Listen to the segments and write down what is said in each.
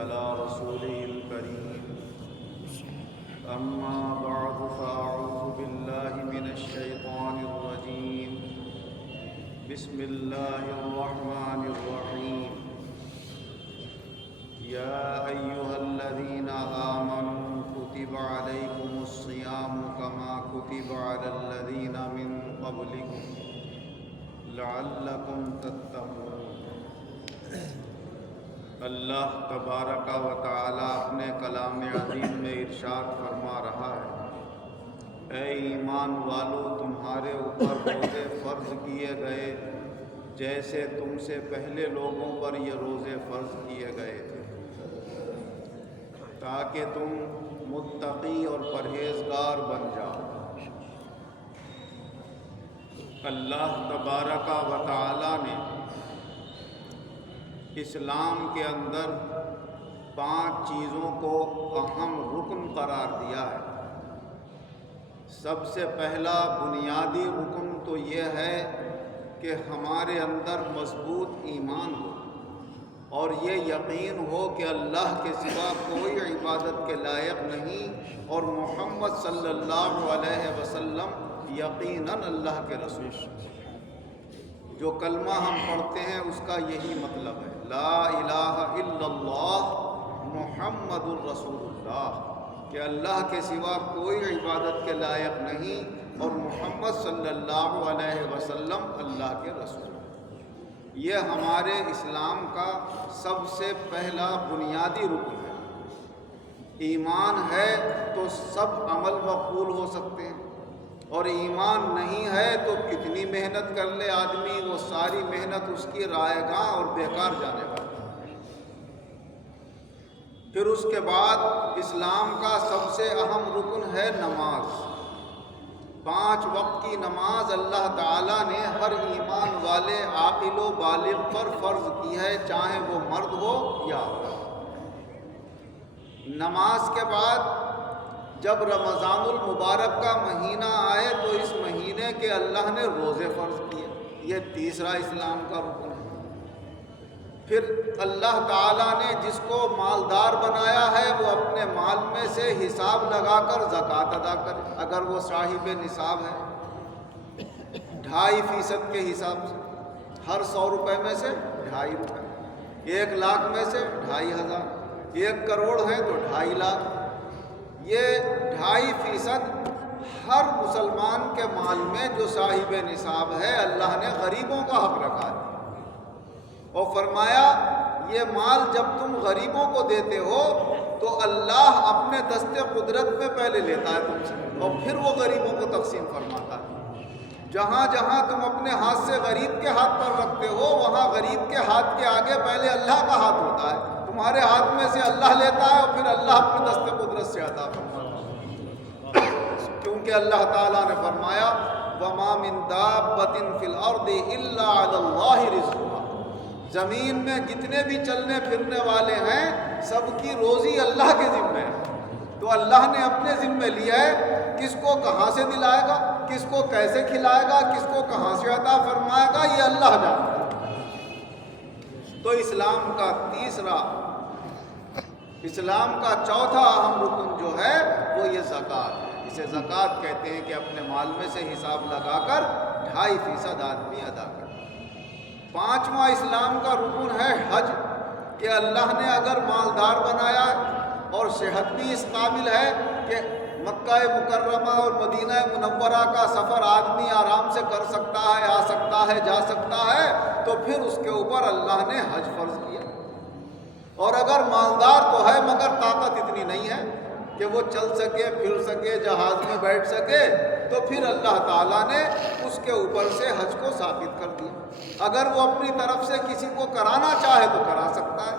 على رسوله الكريم أما بعد فأعوذ بالله من الشيطان الرجيم بسم الله الرحمن الرحيم يا أيها الذين آمنوا كتب عليكم الصيام كما كتب على الذين من قبلكم لعلكم تتقون۔ اللہ تبارک و تعالی اپنے کلام عظیم میں ارشاد فرما رہا ہے، اے ایمان والو، تمہارے اوپر روزے فرض کیے گئے جیسے تم سے پہلے لوگوں پر یہ روزے فرض کیے گئے تھے، تاکہ تم متقی اور پرہیزگار بن جاؤ۔ اللہ تبارک و تعالی نے اسلام کے اندر 5 چیزوں کو اہم رکن قرار دیا ہے۔ سب سے پہلا بنیادی رکن تو یہ ہے کہ ہمارے اندر مضبوط ایمان ہو اور یہ یقین ہو کہ اللہ کے سوا کوئی عبادت کے لائق نہیں اور محمد صلی اللہ علیہ وسلم یقیناً اللہ کے رسول۔ جو کلمہ ہم پڑھتے ہیں اس کا یہی مطلب ہے، لا الہ الا اللہ محمد الرسول اللہ، کہ اللہ کے سوا کوئی عبادت کے لائق نہیں اور محمد صلی اللہ علیہ وسلم اللہ کے رسول۔ یہ ہمارے اسلام کا سب سے پہلا بنیادی رکن ہے۔ ایمان ہے تو سب عمل مقبول ہو سکتے ہیں، اور ایمان نہیں ہے تو کتنی محنت کر لے آدمی، وہ ساری محنت اس کی رائے گاں اور بیکار جانے والی۔ پھر اس کے بعد اسلام کا سب سے اہم رکن ہے نماز۔ 5 وقت کی نماز اللہ تعالیٰ نے ہر ایمان والے عاقل و بالغ پر فرض کی ہے، چاہے وہ مرد ہو یا عورت۔ نماز کے بعد جب رمضان المبارک کا مہینہ آئے تو اس مہینے کے اللہ نے روزے فرض کیے، یہ تیسرا اسلام کا رکن ہے۔ پھر اللہ تعالیٰ نے جس کو مالدار بنایا ہے وہ اپنے مال میں سے حساب لگا کر زکوٰۃ ادا کرے، اگر وہ صاحب نصاب ہے 2.5% کے حساب سے، ہر 100 روپے میں سے 2.5 روپے، 1 لاکھ میں سے 2.5 ہزار، 1 کروڑ ہے تو 2.5 لاکھ، یہ 2.5% ہر مسلمان کے مال میں جو صاحب نصاب ہے اللہ نے غریبوں کا حق رکھا ہے، اور فرمایا یہ مال جب تم غریبوں کو دیتے ہو تو اللہ اپنے دست قدرت میں پہلے لیتا ہے تم سے اور پھر وہ غریبوں کو تقسیم فرماتا ہے۔ جہاں جہاں تم اپنے ہاتھ سے غریب کے ہاتھ پر رکھتے ہو وہاں غریب کے ہاتھ کے آگے پہلے اللہ کا ہاتھ ہوتا ہے، تمہارے ہاتھ میں سے اللہ لیتا ہے اور پھر اللہ اپنے دست قدرت سے عطا فرماتا ہے، کیونکہ اللہ تعالیٰ نے فرمایا وَمَا مِن دَابَّةٍ فِي الْأَرْضِ إِلَّا عَلَى اللَّهِ رِزْقُهَا، زمین میں جتنے بھی چلنے پھرنے والے ہیں سب کی روزی اللہ کے ذمہ ہے، تو اللہ نے اپنے ذمہ لیا ہے، کس کو کہاں سے دلائے گا، کس کو کیسے کھلائے گا، کس کو کہاں سے عطا فرمائے گا، یہ اللہ جانتا ہے۔ تو اسلام کا چوتھا اہم رکن جو ہے وہ یہ زکوٰۃ ہے، اسے زکوٰۃ کہتے ہیں کہ اپنے مال میں سے حساب لگا کر 2.5% آدمی ادا کرے۔ 5واں اسلام کا رکن ہے حج، کہ اللہ نے اگر مالدار بنایا اور صحت بھی اس قابل ہے کہ مکہ مکرمہ اور مدینہ منورہ کا سفر آدمی آرام سے کر سکتا ہے، آ سکتا ہے، جا سکتا ہے، تو پھر اس کے اوپر اللہ نے حج فرض کیا۔ اور اگر مالدار تو ہے مگر طاقت اتنی نہیں ہے کہ وہ چل سکے، پھر سکے، جہاز میں بیٹھ سکے، تو پھر اللہ تعالیٰ نے اس کے اوپر سے حج کو ثابت کر دیا۔ اگر وہ اپنی طرف سے کسی کو کرانا چاہے تو کرا سکتا ہے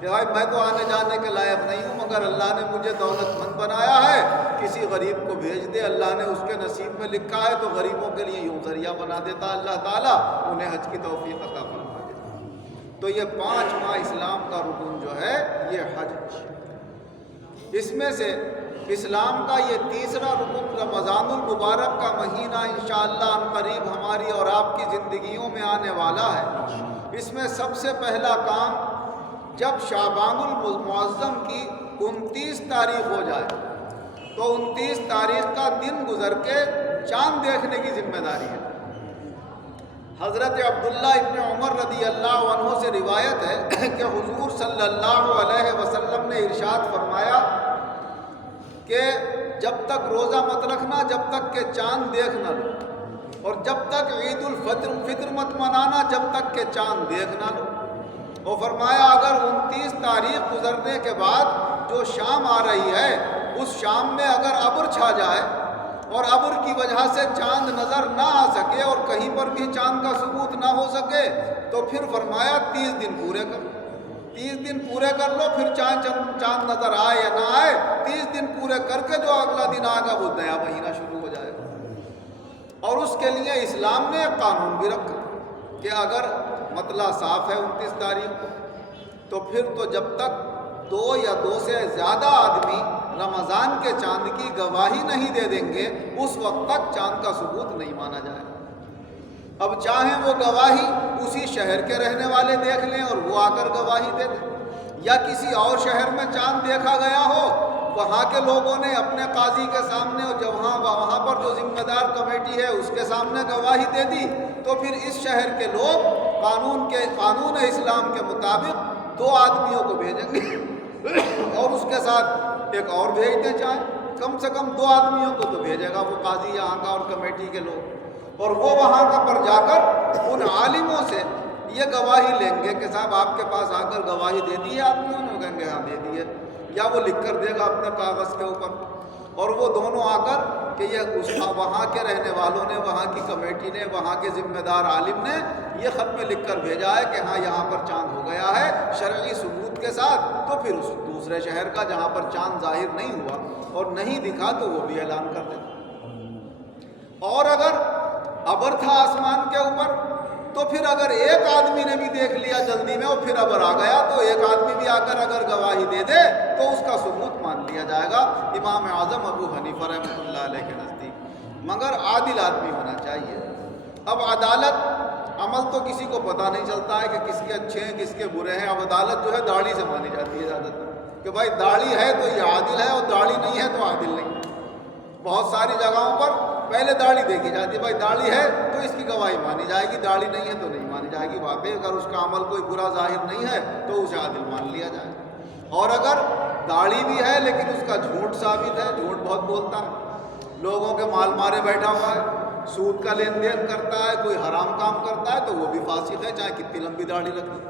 کہ بھائی میں تو آنے جانے کے لائق نہیں ہوں مگر اللہ نے مجھے دولت مند بنایا ہے، کسی غریب کو بھیج دے، اللہ نے اس کے نصیب میں لکھا ہے تو غریبوں کے لیے یوں ذریعہ بنا دیتا اللہ تعالیٰ، انہیں حج کی توفیق عطا فرما دیتا۔ تو یہ 5واں اسلام کا رکن جو ہے یہ حج۔ اس میں سے اسلام کا یہ تیسرا رکن رمضان المبارک کا مہینہ انشاءاللہ عنقریب ہماری اور آپ کی زندگیوں میں آنے والا ہے۔ اس میں سب سے پہلا کام جب شعبان المعظم کی 29 تاریخ ہو جائے تو 29 تاریخ کا دن گزر کے چاند دیکھنے کی ذمہ داری ہے۔ حضرت عبداللہ ابن عمر رضی اللہ عنہ سے روایت ہے کہ حضور صلی اللہ علیہ وسلم نے ارشاد فرمایا کہ جب تک روزہ مت رکھنا جب تک کہ چاند دیکھ نہ لو، اور جب تک عید الفطر مت منانا جب تک کہ چاند دیکھ نہ لو۔ اور فرمایا اگر 29 تاریخ گزرنے کے بعد جو شام آ رہی ہے اس شام میں اگر ابر چھا جائے اور ابر کی وجہ سے چاند نظر نہ آ سکے اور کہیں پر بھی چاند کا ثبوت نہ ہو سکے تو پھر فرمایا 30 دن پورے کر، 30 دن پورے کر لو، پھر چاند نظر آئے یا نہ آئے 30 دن پورے کر کے جو اگلا دن آئے گا وہ نیا مہینہ شروع ہو جائے گا۔ اور اس کے لیے اسلام نے ایک قانون بھی رکھا کہ اگر مطلع صاف ہے 29 تاریخ کو تو پھر تو جب تک 2 یا 2 سے زیادہ آدمی رمضان کے چاند کی گواہی نہیں دے دیں گے اس وقت تک چاند کا ثبوت نہیں مانا جائے گا۔ اب چاہیں وہ گواہی اسی شہر کے رہنے والے دیکھ لیں اور وہ آ کر گواہی دے دیں، یا کسی اور شہر میں چاند دیکھا گیا ہو وہاں کے لوگوں نے اپنے قاضی کے سامنے اور جب وہاں پر جو ذمہ دار کمیٹی ہے اس کے سامنے گواہی دے دی تو پھر اس شہر کے لوگ قانون اسلام کے مطابق 2 آدمیوں کو بھیجیں گے اور اس کے ساتھ ایک اور بھیج دیں، چاہیں کم سے کم 2 آدمیوں کو تو بھیجے گا وہ قاضی یہاں کا اور کمیٹی کے لوگ، اور وہ وہاں کا پر جا کر ان عالموں سے یہ گواہی لیں گے کہ صاحب آپ کے پاس آ کر گواہی دے دی ہے آدمیوں نے، کہیں گے ہاں دے دی ہے، یا وہ لکھ کر دے گا اپنے کاغذ کے اوپر، اور وہ دونوں آ کر کہ یہ وہاں کے رہنے والوں نے، وہاں کی کمیٹی نے، وہاں کے ذمہ دار عالم نے یہ خط میں لکھ کر بھیجا ہے کہ ہاں یہاں پر چاند ہو گیا ہے شرعی ثبوت کے ساتھ، تو پھر اس دوسرے شہر کا جہاں پر چاند ظاہر نہیں ہوا اور نہیں دکھا تو وہ بھی اعلان کر دے۔ اور اگر ابر تھا آسمان کے اوپر تو پھر اگر ایک آدمی نے بھی دیکھ لیا جلدی میں اور پھر ابر آ گیا تو ایک آدمی بھی آ کر اگر گواہی دے دے تو اس کا ثبوت مان لیا جائے گا امام اعظم ابو حنیفہ رحمۃ اللہ علیہ کے نزدیک، مگر عادل آدمی ہونا چاہیے۔ اب عدالت عمل تو کسی کو پتہ نہیں چلتا ہے کہ کس کے اچھے ہیں کس کے برے ہیں۔ اب عدالت جو ہے داڑھی سے مانی جاتی ہے زیادہ تر کہ بھائی داڑھی ہے تو یہ عادل ہے اور داڑھی نہیں ہے تو عادل نہیں۔ بہت ساری جگہوں پر پہلے داڑھی دیکھی جاتی ہے، بھائی داڑھی ہے تو اس کی گواہی مانی جائے گی، داڑھی نہیں ہے تو نہیں مانی جائے گی۔ واقعی اگر اس کا عمل کوئی برا ظاہر نہیں ہے تو اسے عادل مان لیا جائے، اور اگر داڑھی بھی ہے لیکن اس کا جھوٹ ثابت ہے، جھوٹ بہت بولتا ہے، لوگوں کے مال مارے بیٹھا ہوا ہے، سود کا لین دین کرتا ہے، کوئی حرام کام کرتا ہے تو وہ بھی فاسق ہے چاہے کتنی لمبی داڑھی رکھے۔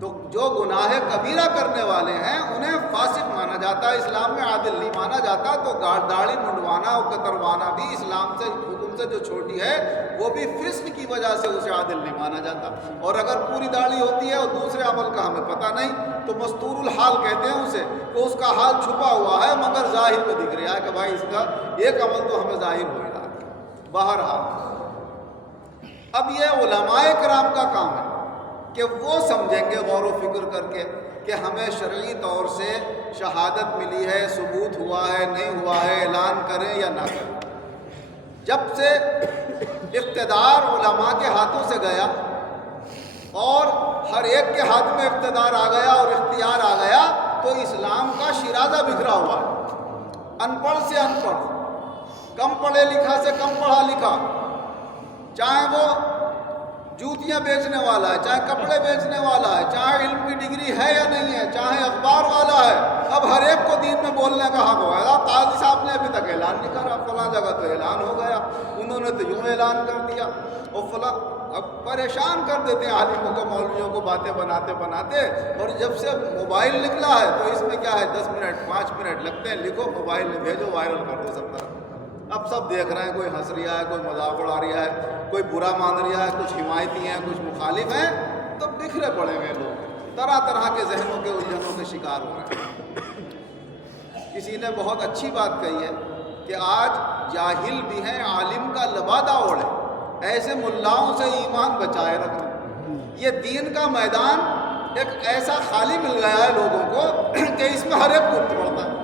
تو جو گناہ کبیرہ کرنے والے ہیں انہیں فاسق مانا جاتا ہے، اسلام میں عادل نہیں مانا جاتا۔ تو داڑھی منڈوانا اور کتروانا بھی اسلام سے حکم سے جو چھوٹی ہے وہ بھی فسق کی وجہ سے اسے عادل نہیں مانا جاتا۔ اور اگر پوری داڑھی ہوتی ہے اور دوسرے عمل کا ہمیں پتہ نہیں تو مستور الحال کہتے ہیں اسے، کہ اس کا حال چھپا ہوا ہے مگر ظاہر میں دکھ رہا ہے کہ بھائی اس کا ایک عمل تو ہمیں ظاہر ہو رہا ہے۔ بہرحال اب یہ علماء کرام کا کام ہے کہ وہ سمجھیں گے غور و فکر کر کے کہ ہمیں شرعی طور سے شہادت ملی ہے، ثبوت ہوا ہے نہیں ہوا ہے، اعلان کریں یا نہ کریں۔ جب سے اقتدار علماء کے ہاتھوں سے گیا اور ہر ایک کے ہاتھ میں اقتدار آ گیا اور اختیار آ گیا تو اسلام کا شیرازہ بکھرا ہوا ہے، ان پڑھ سے ان پڑھ، کم پڑھے لکھا سے کم پڑھا لکھا، چاہے وہ جوتیاں بیچنے والا ہے، چاہے کپڑے بیچنے والا ہے، چاہے علم کی ڈگری ہے یا نہیں ہے، چاہے اخبار والا ہے، اب ہر ایک کو دین میں بولنے کا حق ہوا ہے۔ قاضی صاحب نے ابھی تک اعلان نہیں کرا، فلاں جگہ تو اعلان ہو گیا، انہوں نے تو یوں اعلان کر دیا، اور فلاں اب پریشان کر دیتے ہیں عالموں کو مولویوں کو باتیں بناتے بناتے۔ اور جب سے موبائل نکلا ہے تو اس میں کیا ہے 10 منٹ 5 منٹ لگتے ہیں، لکھو موبائل میں بھیجو وائرل کر دو سب طرف۔ اب سب دیکھ رہے ہیں، کوئی ہنس رہا ہے، کوئی مذاق اڑا رہا ہے، کوئی برا مان رہا ہے، کچھ حمایتی ہیں کچھ مخالف ہیں، تو بکھرے پڑے ہوئے لوگ طرح طرح کے ذہنوں کے الجھنوں کے شکار ہو رہے ہیں۔ کسی نے بہت اچھی بات کہی ہے کہ آج جاہل بھی ہیں عالم کا لبادہ اوڑھے، ایسے ملاؤں سے ایمان بچائے رکھنا۔ یہ دین کا میدان ایک ایسا خالی مل گیا ہے لوگوں کو کہ اس میں ہر ایک کود پڑتا ہے،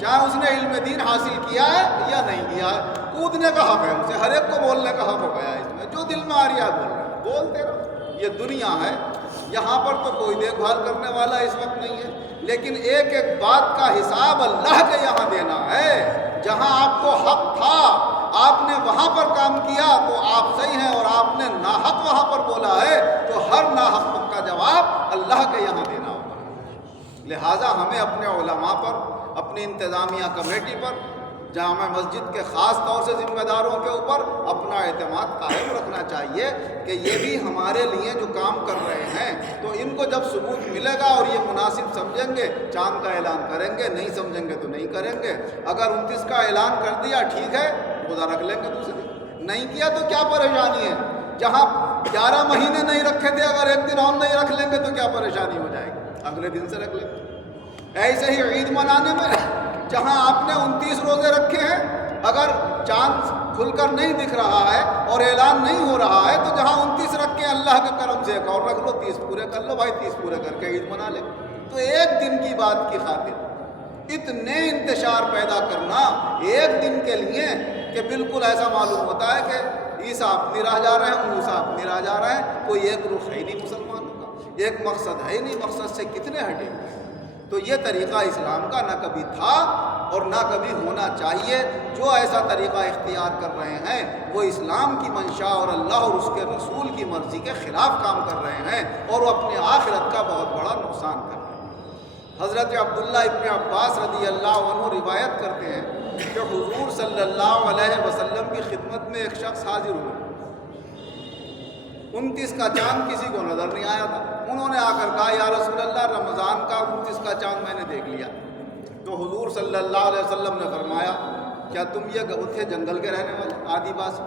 چاہے اس نے علم دین حاصل کیا ہے یا نہیں کیا ہے، کودنے کا حق ہے اسے، ہر ایک کو بولنے کا حق ہو گیا ہے، اس میں جو دل میں آ رہا ہے بول رہے ہیں، بولتے رہو۔ یہ دنیا ہے یہاں پر تو کوئی دیکھ بھال کرنے والا اس وقت نہیں ہے، لیکن ایک ایک بات کا حساب اللہ کے یہاں دینا ہے۔ جہاں آپ کو حق تھا آپ نے وہاں پر کام کیا تو آپ صحیح ہیں، اور آپ نے ناحق وہاں پر بولا ہے تو ہر ناحق کا جواب اللہ کے یہاں دینا ہوگا۔ لہٰذا ہمیں اپنے علماء پر، اپنی انتظامیہ کمیٹی پر، جامع مسجد کے خاص طور سے ذمہ داروں کے اوپر اپنا اعتماد قائم رکھنا چاہیے کہ یہ بھی ہمارے لیے جو کام کر رہے ہیں تو ان کو جب ثبوت ملے گا اور یہ مناسب سمجھیں گے چاند کا اعلان کریں گے، نہیں سمجھیں گے تو نہیں کریں گے۔ اگر 29 کا اعلان کر دیا ٹھیک ہے، روزہ رکھ لیں گے دوسرے دن، نہیں کیا تو کیا پریشانی ہے؟ جہاں 11 مہینے نہیں رکھے تھے اگر ایک دن اور نہیں رکھ لیں گے تو کیا پریشانی ہو جائے گی؟ اگلے دن سے رکھ لیں گے۔ ایسے ہی عید منانے میں جہاں آپ نے 29 روزے رکھے ہیں، اگر چاند کھل کر نہیں دکھ رہا ہے اور اعلان نہیں ہو رہا ہے تو جہاں 29 رکھ کے اللہ کے کرم سے ایک اور رکھ لو، 30 پورے کر لو بھائی، 30 پورے کر کے عید منا لے۔ تو ایک دن کی بات کی خاطر اتنے انتشار پیدا کرنا ایک دن کے لیے کہ بالکل ایسا معلوم ہوتا ہے کہ عیسیٰ اپنی راہ جا رہے ہیں، موسیٰ اپنی راہ جا رہے ہیں، کوئی ایک رخ ہے نہیں مسلمانوں کا، ایک مقصد ہے نہیں، مقصد سے کتنے ہٹے ہوئے۔ تو یہ طریقہ اسلام کا نہ کبھی تھا اور نہ کبھی ہونا چاہیے۔ جو ایسا طریقہ اختیار کر رہے ہیں وہ اسلام کی منشا اور اللہ اور اس کے رسول کی مرضی کے خلاف کام کر رہے ہیں اور وہ اپنے آخرت کا بہت بڑا نقصان کر رہے ہیں۔ حضرت عبداللہ ابن عباس رضی اللہ عنہ روایت کرتے ہیں کہ حضور صلی اللہ علیہ وسلم کی خدمت میں ایک شخص حاضر ہوئے، 29 کا چاند کسی کو نظر نہیں آیا تھا۔ انہوں نے آ کر کہا یا رسول اللہ رمضان کا 29 کا چاند میں نے دیکھ لیا۔ تو حضور صلی اللہ علیہ وسلم نے فرمایا کیا تم یہ تھے جنگل کے رہنے والے آدی باسی،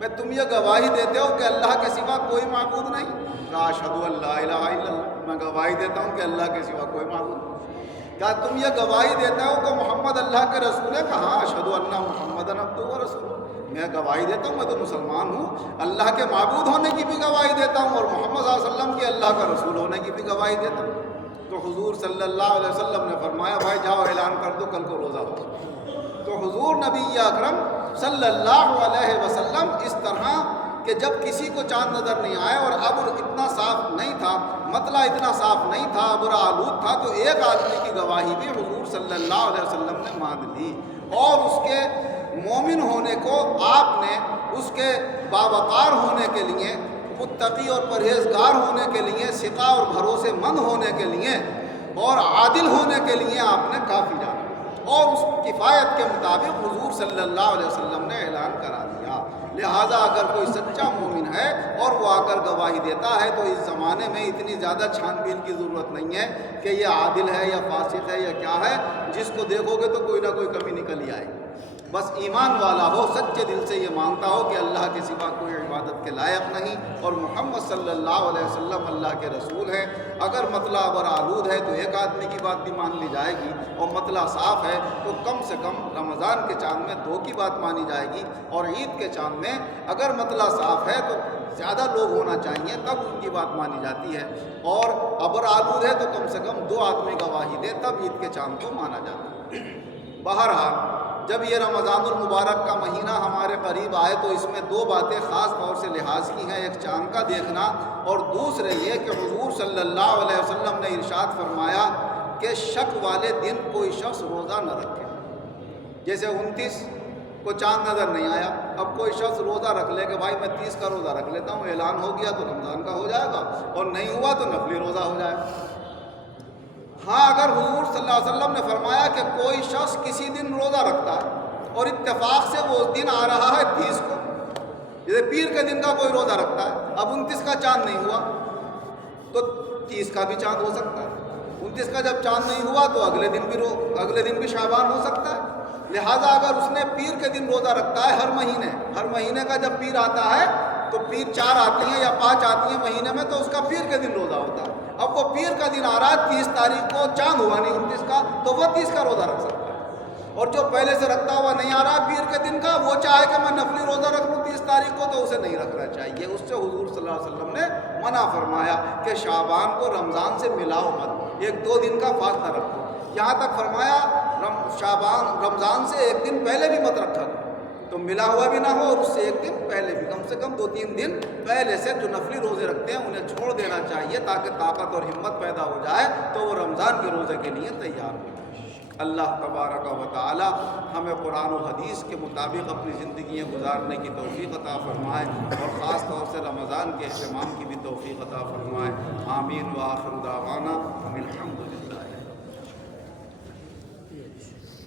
میں تم یہ گواہی دیتے ہو کہ اللہ کے سوا کوئی معبود نہیں؟ کہا اشہد ان لا الہ الا اللہ، میں گواہی دیتا ہوں کہ اللہ کے سوا کوئی معبود نہیں۔ کہا تم یہ گواہی دیتے ہو کہ محمد اللہ کے رسول ہے؟ کہا اشہد ان محمدًا عبدہ ورسولہ، میں گواہی دیتا ہوں، میں تو مسلمان ہوں، اللہ کے معبود ہونے کی بھی گواہی دیتا ہوں اور محمد صلی اللہ علیہ وسلم کے اللہ کا رسول ہونے کی بھی گواہی دیتا ہوں۔ تو حضور صلی اللہ علیہ وسلم نے فرمایا بھائی جاؤ اعلان کر دو کل کو روزہ ہو۔ تو حضور نبی اکرم صلی اللہ علیہ وسلم اس طرح کہ جب کسی کو چاند نظر نہیں آیا اور ابر اتنا صاف نہیں تھا، مطلع اتنا صاف نہیں تھا، ابر آلود تھا، تو ایک آدمی کی گواہی بھی حضور صلی اللہ علیہ وسلم نے مان لی اور اس کے مومن ہونے کو آپ نے اس کے باوقار ہونے کے لیے، متقی اور پرہیزگار ہونے کے لیے، ثقہ اور بھروسے مند ہونے کے لیے اور عادل ہونے کے لیے آپ نے کافی جانا اور اس کفایت کے مطابق حضور صلی اللہ علیہ وسلم نے اعلان کرا دیا۔ لہٰذا اگر کوئی سچا مومن ہے اور وہ آ کر گواہی دیتا ہے تو اس زمانے میں اتنی زیادہ چھان بین کی ضرورت نہیں ہے کہ یہ عادل ہے یا فاسق ہے یا کیا ہے، جس کو دیکھو گے تو کوئی نہ کوئی کمی نکل ہی آئے گی۔ بس ایمان والا ہو، سچے دل سے یہ مانتا ہو کہ اللہ کے سوا کوئی عبادت کے لائق نہیں اور محمد صلی اللہ علیہ وسلم اللہ کے رسول ہیں۔ اگر مطلع ابر آلود ہے تو ایک آدمی کی بات بھی مان لی جائے گی، اور مطلع صاف ہے تو کم سے کم رمضان کے چاند میں 2 کی بات مانی جائے گی، اور عید کے چاند میں اگر مطلع صاف ہے تو زیادہ لوگ ہونا چاہیے تب ان کی بات مانی جاتی ہے، اور ابر آلود ہے تو کم سے کم 2 آدمی گواہی دے تب عید کے چاند کو مانا جاتا ہے۔ بہرحال جب یہ رمضان المبارک کا مہینہ ہمارے قریب آئے تو اس میں 2 باتیں خاص طور سے لحاظ کی ہیں، ایک چاند کا دیکھنا اور دوسرے یہ کہ حضور صلی اللہ علیہ وسلم نے ارشاد فرمایا کہ شک والے دن کوئی شخص روزہ نہ رکھے۔ جیسے 29 کو چاند نظر نہیں آیا، اب کوئی شخص روزہ رکھ لے کہ بھائی میں 30 کا روزہ رکھ لیتا ہوں، اعلان ہو گیا تو رمضان کا ہو جائے گا اور نہیں ہوا تو نفلی روزہ ہو جائے گا۔ ہاں اگر حضور صلی اللہ علیہ وسلم نے فرمایا کہ کوئی شخص کسی دن روزہ رکھتا ہے اور اتفاق سے وہ دن آ رہا ہے 30 کو، جیسے پیر کے دن کا کوئی روزہ رکھتا ہے، اب 29 کا چاند نہیں ہوا تو 30 کا بھی چاند ہو سکتا ہے، 29 کا جب چاند نہیں ہوا تو اگلے دن بھی شعبان ہو سکتا ہے۔ لہٰذا اگر اس نے پیر کے دن روزہ رکھتا ہے ہر مہینے کا جب پیر آتا ہے تو پیر 4 آتی ہیں یا 5 آتی ہیں مہینے میں تو اس کا پیر کے دن روزہ ہوتا ہے، اب وہ پیر کا دن آ رہا ہے 30 تاریخ کو، چاند ہوا نہیں 29 کا، تو وہ 30 کا روزہ رکھ سکتا ہے، اور جو پہلے سے رکھتا ہوا نہیں آ رہا پیر کے دن کا، وہ چاہے کہ میں نفلی روزہ رکھ لوں 30 تاریخ کو تو اسے نہیں رکھنا چاہیے۔ اس سے حضور صلی اللہ علیہ وسلم نے منع فرمایا کہ شعبان کو رمضان سے ملاؤ مت، 1-2 دن کا فاصلہ رکھو، یہاں تک فرمایا شعبان رمضان سے 1 دن پہلے بھی مت رکھا۔ تو ملا ہوا بھی نہ ہو، اور اس سے ایک دن پہلے بھی، کم سے کم 2-3 دن پہلے سے جو نفلی روزے رکھتے ہیں انہیں چھوڑ دینا چاہیے، تاکہ طاقت اور ہمت پیدا ہو جائے تو وہ رمضان کے روزے کے لیے تیار ہو جائے۔ اللہ تبارک و تعالی ہمیں قرآن و حدیث کے مطابق اپنی زندگیاں گزارنے کی توفیق عطا فرمائے، اور خاص طور سے رمضان کے اہتمام کی بھی توفیق عطا فرمائے۔ آمین وآخر دعوانا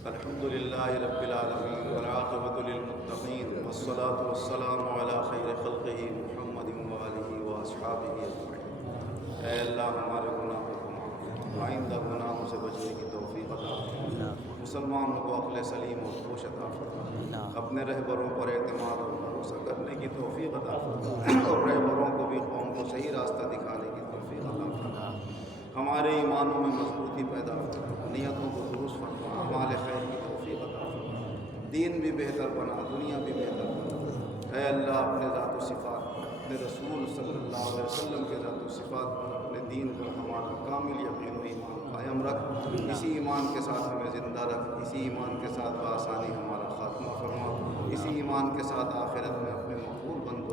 الحمد للہ رب العالمین والعاقبۃ للمتقین والصلاة والسلام علی خیر خلقہ محمد وآلہ واصحابہ اجمعین۔ اے اللہ ہمارے گناہوں کو معاف فرما، آئندہ گناہوں سے بچنے کی توفیق عطا فرما، مسلمانوں کو عقل سلیم اور ہوش عطا فرما، اپنے رہبروں پر اعتماد اور بھروسہ کرنے کی توفیق عطا فرما، اور رہبروں کو بھی قوم کو صحیح راستہ دکھانے کی توفیق عطا فرما، ہمارے ایمانوں میں مضبوطی پیدا فرما، نیتوں کو درست فرما، اعمال خیر کی توفیق عطا فرما، دین بھی بہتر بنا، دنیا بھی بہتر بنا۔ اے اللہ اپنے ذات و صفات پر، اپنے رسول صلی اللہ علیہ وسلم کے ذات و صفات پر، اپنے دین پر ہمارا کامل یقین و ایمان قائم رکھ، اسی ایمان کے ساتھ ہمیں زندہ رکھ، اسی ایمان کے ساتھ بآسانی ہمارا خاتمہ فرما، اسی ایمان کے ساتھ آخرت میں اپنے مقبول بندوں